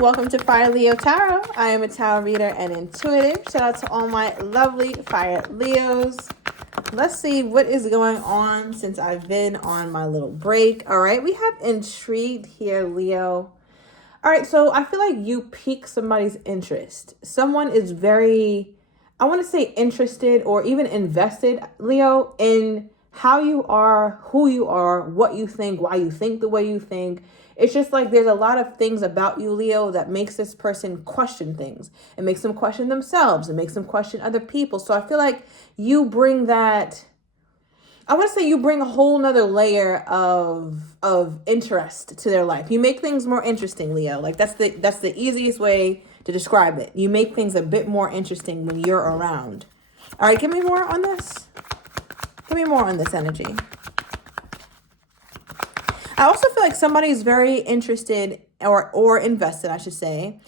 Welcome to Fire Leo Tarot. I am a tarot reader and intuitive. Shout out to all my lovely Fire Leos. Let's see what is going on since I've been on my little break. All right, we have intrigued here, Leo. All right, so I feel like you pique somebody's interest. Someone is very, I want to say interested or even invested, Leo, in how you are, who you are, what you think, why you think the way you think. It's just like there's a lot of things about you, Leo, that makes this person question things. It makes them question themselves. It makes them question other people. So I feel like you bring that, I want to say you bring a whole nother layer of interest to their life. You make things more interesting, Leo. Like that's the easiest way to describe it. You make things a bit more interesting when you're around. All right, give me more on this. Give me more on this energy. I also feel like somebody's very interested or invested, I should say,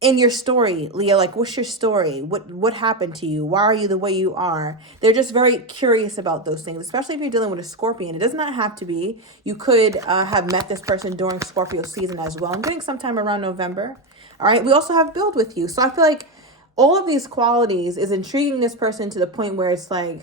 in your story, Leo. Like, what's your story? What happened to you? Why are you the way you are? They're just very curious about those things, especially if you're dealing with a Scorpion. It does not have to be. You could have met this person during Scorpio season as well. I'm getting sometime around November. All right. We also have build with you. So I feel like all of these qualities is intriguing this person to the point where it's like,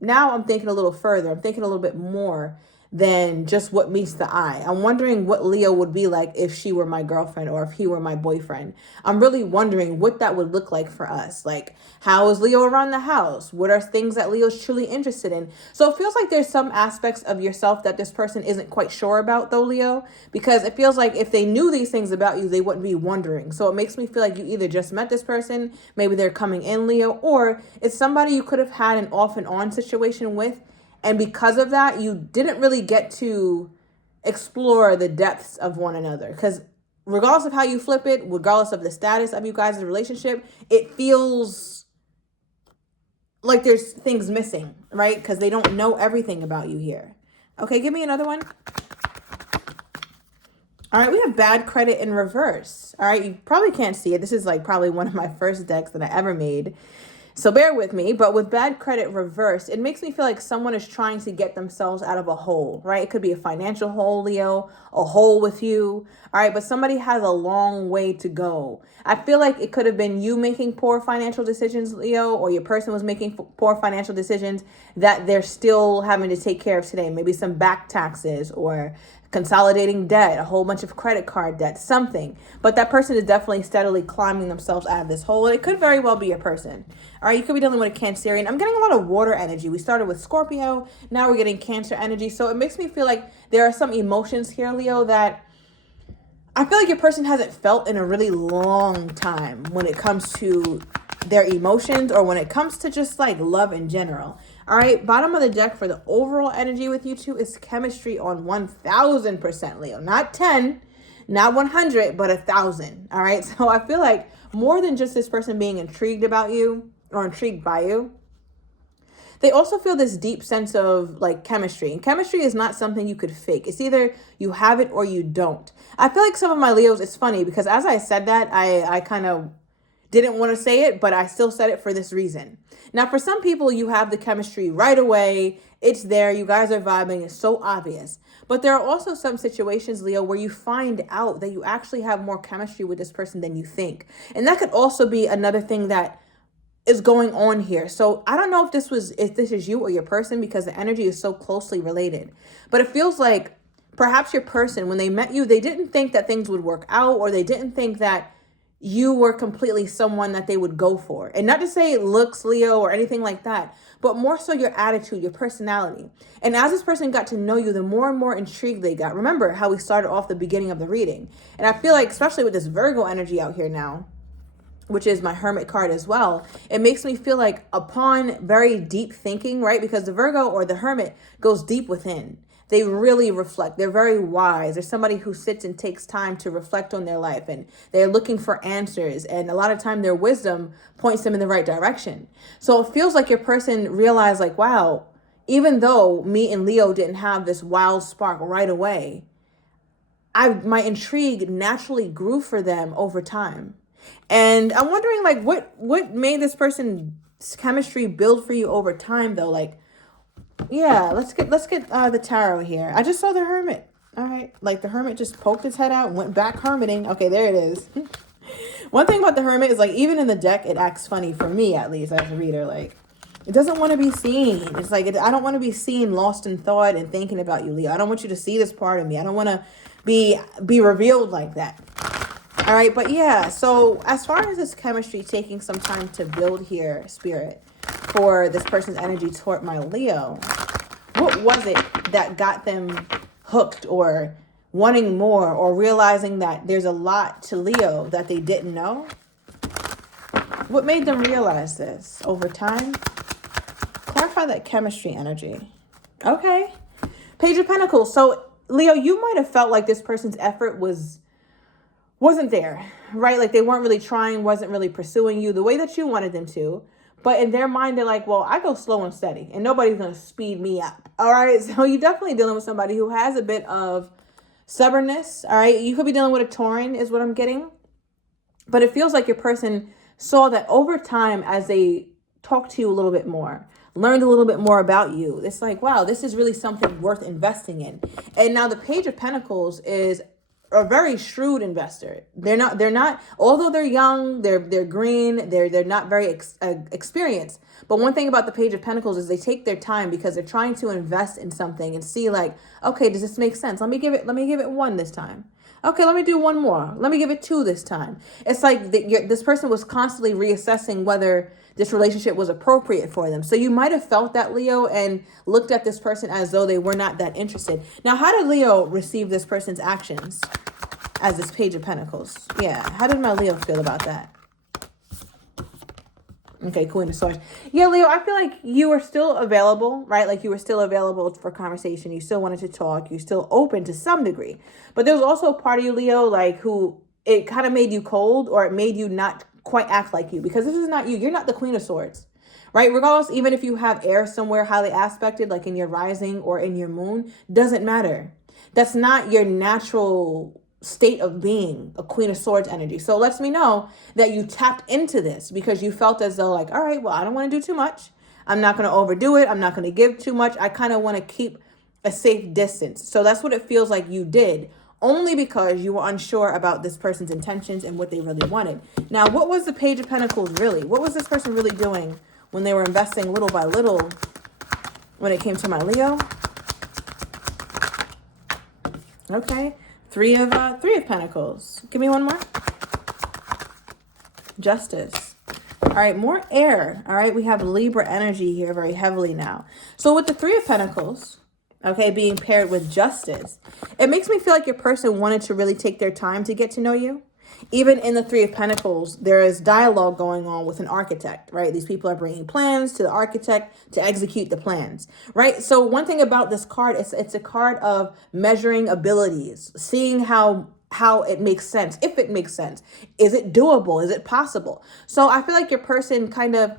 now I'm thinking a little further. I'm thinking a little bit more than just what meets the eye. I'm wondering what Leo would be like if she were my girlfriend or if he were my boyfriend. I'm really wondering what that would look like for us. Like, how is Leo around the house? What are things that Leo's truly interested in? So it feels like there's some aspects of yourself that this person isn't quite sure about though, Leo, because it feels like if they knew these things about you, they wouldn't be wondering. So it makes me feel like you either just met this person, maybe they're coming in, Leo, or it's somebody you could have had an off and on situation with. And because of that, you didn't really get to explore the depths of one another. Because regardless of how you flip it, regardless of the status of you guys' relationship, it feels like there's things missing, right? Because they don't know everything about you here. Okay, give me another one. All right, we have bad credit in reverse. All right, you probably can't see it. This is like probably one of my first decks that I ever made. So bear with me, but with bad credit reversed, it makes me feel like someone is trying to get themselves out of a hole, right? It could be a financial hole, Leo, a hole with you, all right? But somebody has a long way to go. I feel like it could have been you making poor financial decisions, Leo, or your person was making poor financial decisions that they're still having to take care of today. Maybe some back taxes or consolidating debt, a whole bunch of credit card debt, something. But that person is definitely steadily climbing themselves out of this hole. And it could very well be your person. All right, you could be dealing with a Cancerian. I'm getting a lot of water energy. We started with Scorpio. Now we're getting Cancer energy. So it makes me feel like there are some emotions here, Leo, that I feel like your person hasn't felt in a really long time when it comes to their emotions or when it comes to just like love in general. All right, bottom of the deck for the overall energy with you two is chemistry on 1000%, Leo. Not 10, not 100, but 1,000. All right, so I feel like more than just this person being intrigued about you or intrigued by you, they also feel this deep sense of like chemistry. And chemistry is not something you could fake. It's either you have it or you don't. I feel like some of my Leos, it's funny because as I said that, I kind of didn't want to say it, but I still said it for this reason. Now, for some people, you have the chemistry right away. It's there. You guys are vibing. It's so obvious. But there are also some situations, Leo, where you find out that you actually have more chemistry with this person than you think. And that could also be another thing that is going on here. So I don't know if this is you or your person because the energy is so closely related. But it feels like perhaps your person, when they met you, they didn't think that things would work out, or they didn't think that you were completely someone that they would go for. And not to say looks, Leo, or anything like that, but more so your attitude, your personality. And as this person got to know you, the more and more intrigued they got. Remember how we started off the beginning of the reading. And I feel like, especially with this Virgo energy out here now, which is my Hermit card as well, it makes me feel like upon very deep thinking, right? Because the Virgo or the Hermit goes deep within. They really reflect. They're very wise. They're somebody who sits and takes time to reflect on their life, and they're looking for answers. And a lot of time their wisdom points them in the right direction. So it feels like your person realized like, wow, even though me and Leo didn't have this wild spark right away, my intrigue naturally grew for them over time. And I'm wondering like what made this person's chemistry build for you over time though? Like, yeah, let's get the tarot here. I just saw the Hermit. All right. Like the Hermit just poked his head out and went back hermiting. Okay, there it is. One thing about the Hermit is like, even in the deck, it acts funny for me, at least as a reader. Like, it doesn't want to be seen. It's like, I don't want to be seen lost in thought and thinking about you, Leo. I don't want you to see this part of me. I don't want to be revealed like that. All right. But yeah, so as far as this chemistry taking some time to build here, Spirit, for this person's energy toward my Leo, what was it that got them hooked or wanting more, or realizing that there's a lot to Leo that they didn't know? What made them realize this over time? Clarify that chemistry energy. Okay. Page of Pentacles. So Leo, you might have felt like this person's effort wasn't there, right? Like they weren't really trying, wasn't really pursuing you the way that you wanted them to. But in their mind, they're like, well, I go slow and steady and nobody's going to speed me up. All right. So you're definitely dealing with somebody who has a bit of stubbornness. All right. You could be dealing with a Tauran is what I'm getting. But it feels like your person saw that over time, as they talked to you a little bit more, learned a little bit more about you, it's like, wow, this is really something worth investing in. And now the Page of Pentacles is a very shrewd investor. They're not, although they're young, they're green, they're not very experienced. But one thing about the Page of Pentacles is they take their time because they're trying to invest in something and see like, okay, does this make sense? Let me give it 1 this time. Okay, let me do 1 more. Let me give it 2 this time. It's like this person was constantly reassessing whether this relationship was appropriate for them. So you might have felt that, Leo, and looked at this person as though they were not that interested. Now, how did Leo receive this person's actions as this Page of Pentacles? Yeah, how did my Leo feel about that? Okay, Queen of Swords. Yeah, Leo, I feel like you were still available, right? Like you were still available for conversation. You still wanted to talk. You're still open to some degree. But there was also a part of you, Leo, like who it kind of made you cold, or it made you not quite act like you, because this is not you. You're not the Queen of Swords, right? Regardless, even if you have air somewhere highly aspected, like in your rising or in your moon, doesn't matter. That's not your natural state of being, a Queen of Swords energy. So it lets me know that you tapped into this because you felt as though like, all right, well, I don't want to do too much. I'm not going to overdo it. I'm not going to give too much. I kind of want to keep a safe distance. So that's what it feels like you did, only because you were unsure about this person's intentions and what they really wanted. Now, what was the Page of Pentacles really? What was this person really doing when they were investing little by little when it came to my Leo? Okay. Three of Pentacles. Give me 1 more. Justice. All right, more air. All right, we have Libra energy here very heavily now. So with the 3 of Pentacles, okay, being paired with Justice, it makes me feel like your person wanted to really take their time to get to know you. Even in the 3 of Pentacles, there is dialogue going on with an architect, right? These people are bringing plans to the architect to execute the plans, right? So one thing about this card, it's a card of measuring abilities, seeing how it makes sense, if it makes sense. Is it doable? Is it possible? So I feel like your person kind of,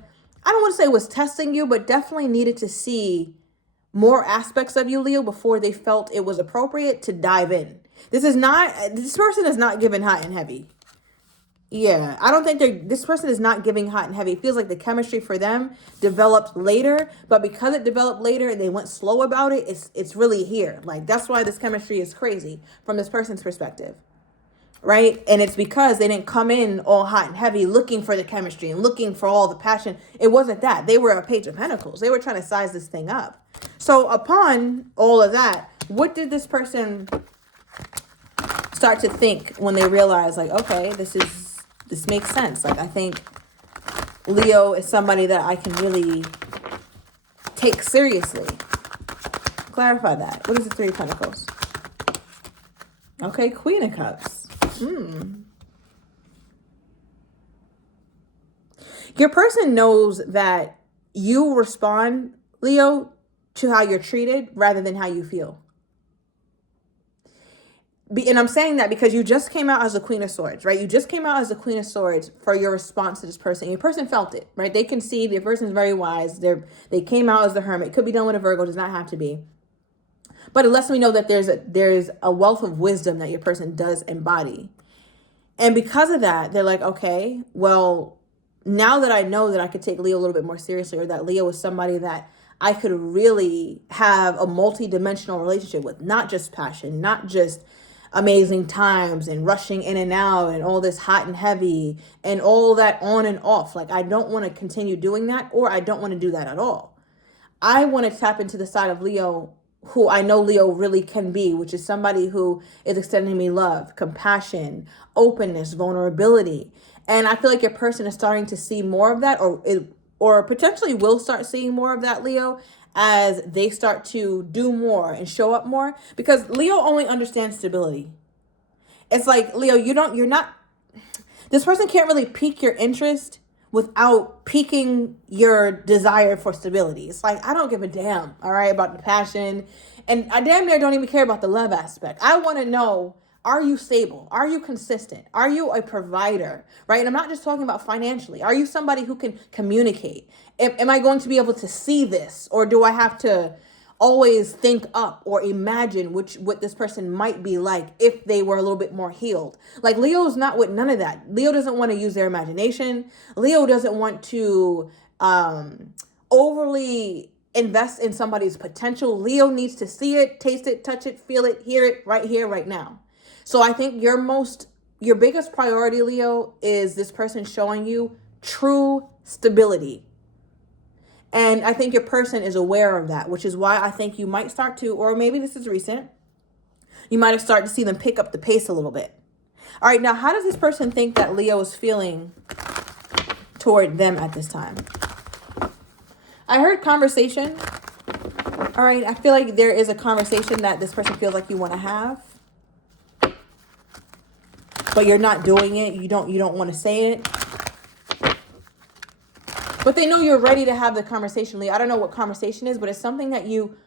I don't want to say was testing you, but definitely needed to see more aspects of you, Leo, before they felt it was appropriate to dive in. This person is not giving hot and heavy. Yeah, I don't think this person is not giving hot and heavy. It feels like the chemistry for them developed later, but because it developed later and they went slow about it, it's really here. Like, that's why this chemistry is crazy from this person's perspective, right? And it's because they didn't come in all hot and heavy looking for the chemistry and looking for all the passion. It wasn't that. They were a Page of Pentacles. They were trying to size this thing up. So upon all of that, what did this person start to think when they realized, like, okay, this makes sense? Like, I think Leo is somebody that I can really take seriously. Clarify that. What is the 3 of Pentacles? Okay, Queen of Cups. Your person knows that you respond, Leo, to how you're treated rather than how you feel. And I'm saying that because you just came out as a Queen of Swords, right? You just came out as a Queen of Swords for your response to this person. Your person felt it, right? They can see the person's very wise. They came out as the Hermit. It could be done with a Virgo. Does not have to be. But it lets me know that there's a wealth of wisdom that your person does embody. And because of that, they're like, okay, well, now that I know that I could take Leo a little bit more seriously, or that Leo is somebody that I could really have a multi-dimensional relationship with, not just passion, not just amazing times and rushing in and out and all this hot and heavy and all that on and off. Like, I don't want to continue doing that, or I don't want to do that at all. I want to tap into the side of Leo who I know Leo really can be, which is somebody who is extending me love, compassion, openness, vulnerability. And I feel like your person is starting to see more of that, or potentially will start seeing more of that, Leo, as they start to do more and show up more, because Leo only understands stability. It's like, Leo, this person can't really pique your interest without piquing your desire for stability. It's like, I don't give a damn, all right, about the passion. And I damn near don't even care about the love aspect. I want to know, are you stable? Are you consistent? Are you a provider, right? And I'm not just talking about financially. Are you somebody who can communicate? Am I going to be able to see this? Or do I have to always think up or imagine what this person might be like if they were a little bit more healed? Like, Leo's not with none of that. Leo doesn't want to use their imagination. Leo doesn't want to overly invest in somebody's potential. Leo needs to see it, taste it, touch it, feel it, hear it right here, right now. So I think your biggest priority, Leo, is this person showing you true stability. And I think your person is aware of that, which is why I think you might start to, or maybe this is recent, you might have started to see them pick up the pace a little bit. All right, now how does this person think that Leo is feeling toward them at this time? I heard conversation. All right, I feel like there is a conversation that this person feels like you want to have, but you're not doing it. You don't want to say it. But they know you're ready to have the conversation, Leo. I don't know what conversation is, but it's something that you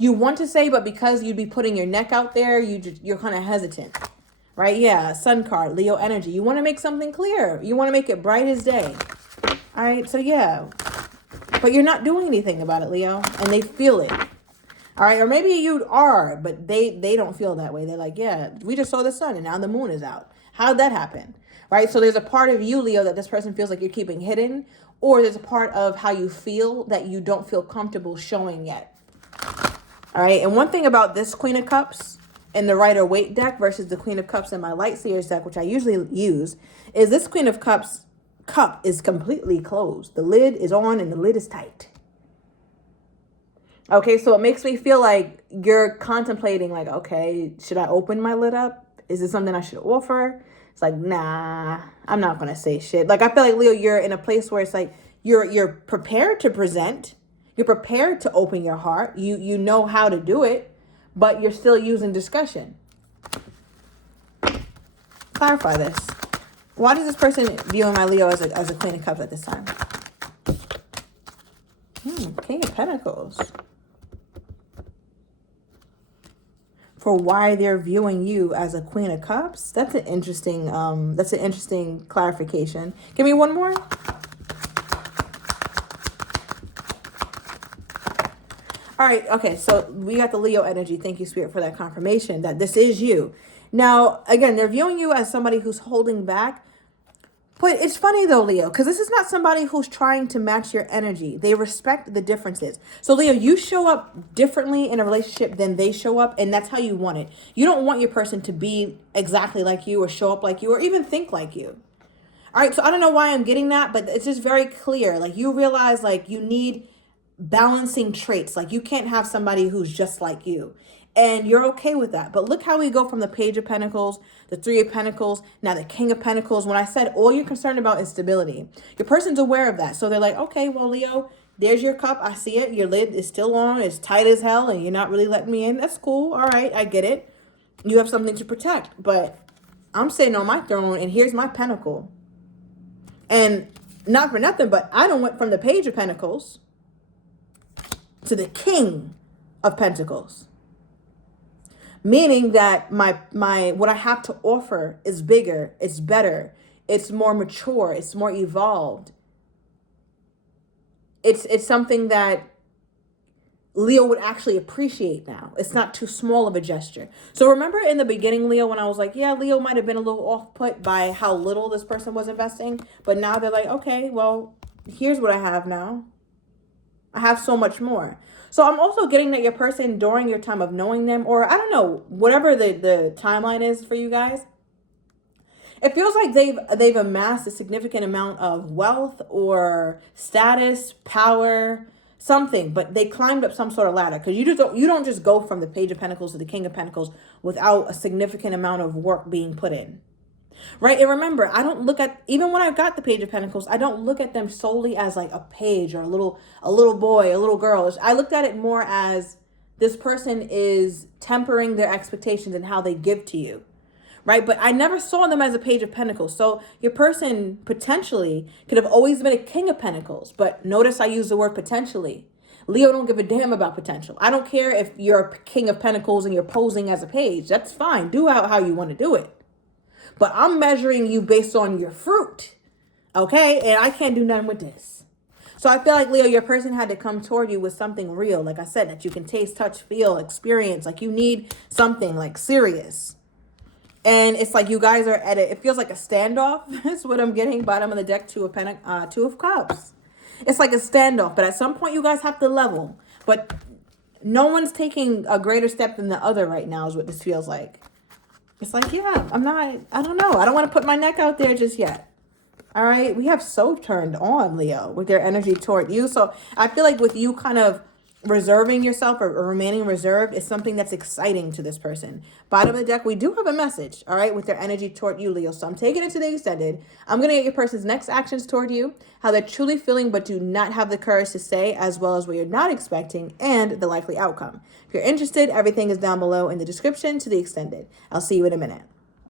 want to say, but because you'd be putting your neck out there, you're kind of hesitant, right? Yeah, Sun card, Leo energy. You want to make something clear. You want to make it bright as day. All right, so yeah. But you're not doing anything about it, Leo, and they feel it. All right, or maybe you are, but they don't feel that way. They're like, yeah, we just saw the sun and now the moon is out. How'd that happen? Right? So there's a part of you, Leo, that this person feels like you're keeping hidden, or there's a part of how you feel that you don't feel comfortable showing yet. All right, and one thing about this Queen of Cups in the Rider-Waite deck versus the Queen of Cups in my Light Seers deck, which I usually use, is this Queen of Cups cup is completely closed. The lid is on and the lid is tight. Okay, so it makes me feel like you're contemplating, like, okay, should I open my lid up? Is it something I should offer? It's like, nah, I'm not going to say shit. Like, I feel like, Leo, you're in a place where it's like you're prepared to present. You're prepared to open your heart. You know how to do it, but you're still using discussion. Clarify this. Why does this person viewing my Leo as a Queen of Cups at this time? King of Pentacles. For why they're viewing you as a Queen of Cups? That's an interesting clarification. Give me one more. All right, okay, so we got the Leo energy. Thank you, Spirit, for that confirmation that this is you. Now, again, they're viewing you as somebody who's holding back. But it's funny though, Leo, because this is not somebody who's trying to match your energy. They respect the differences. So, Leo, you show up differently in a relationship than they show up, and that's how you want it. You don't want your person to be exactly like you or show up like you or even think like you. All right, so I don't know why I'm getting that, but it's just very clear. Like, you realize, like, you need balancing traits. Like, you can't have somebody who's just like you. And you're okay with that. But look how we go from the Page of Pentacles, the Three of Pentacles, now the King of Pentacles. When I said all you're concerned about is stability, your person's aware of that. So they're like, okay, well, Leo, there's your cup. I see it. Your lid is still on. It's tight as hell, and you're not really letting me in. That's cool. All right, I get it. You have something to protect. But I'm sitting on my throne, and here's my pentacle. And not for nothing, but I done went from the Page of Pentacles to the King of Pentacles. Meaning that my what I have to offer is bigger, it's better, it's more mature, it's more evolved. It's something that Leo would actually appreciate now. It's not too small of a gesture. So remember in the beginning, Leo, when I was like, yeah, Leo might have been a little off-put by how little this person was investing. But now they're like, okay, well, here's what I have now. I have so much more. So I'm also getting that your person during your time of knowing them, or I don't know, whatever the timeline is for you guys, it feels like they've amassed a significant amount of wealth or status, power, something, but they climbed up some sort of ladder, because you don't just go from the Page of Pentacles to the King of Pentacles without a significant amount of work being put in. Right? And remember, I don't look at, even when I got the Page of Pentacles, I don't look at them solely as like a page or a little boy, a little girl. I looked at it more as this person is tempering their expectations and how they give to you. Right? But I never saw them as a Page of Pentacles. So your person potentially could have always been a King of Pentacles. But notice I use the word potentially. Leo don't give a damn about potential. I don't care if you're a King of Pentacles and you're posing as a page. That's fine. Do how you want to do it. But I'm measuring you based on your fruit. Okay? And I can't do nothing with this. So I feel like, Leo, your person had to come toward you with something real. Like I said, that you can taste, touch, feel, experience. Like you need something like serious. And it's like you guys are at it feels like a standoff. That's what I'm getting. Bottom of the deck, Two of Cups. It's like a standoff. But at some point, you guys have to level. But no one's taking a greater step than the other right now is what this feels like. It's like, yeah, I don't know. I don't want to put my neck out there just yet. All right. We have so turned on, Leo, with their energy toward you. So I feel like with you kind of reserving yourself or remaining reserved is something that's exciting to this person. Bottom of the deck, we do have a message, all right, with their energy toward you, Leo. So I'm taking it to the extended. I'm going to get your person's next actions toward you, how they're truly feeling but do not have the courage to say, as well as what you're not expecting, and the likely outcome. If you're interested, everything is down below in the description to the extended. I'll see you in a minute.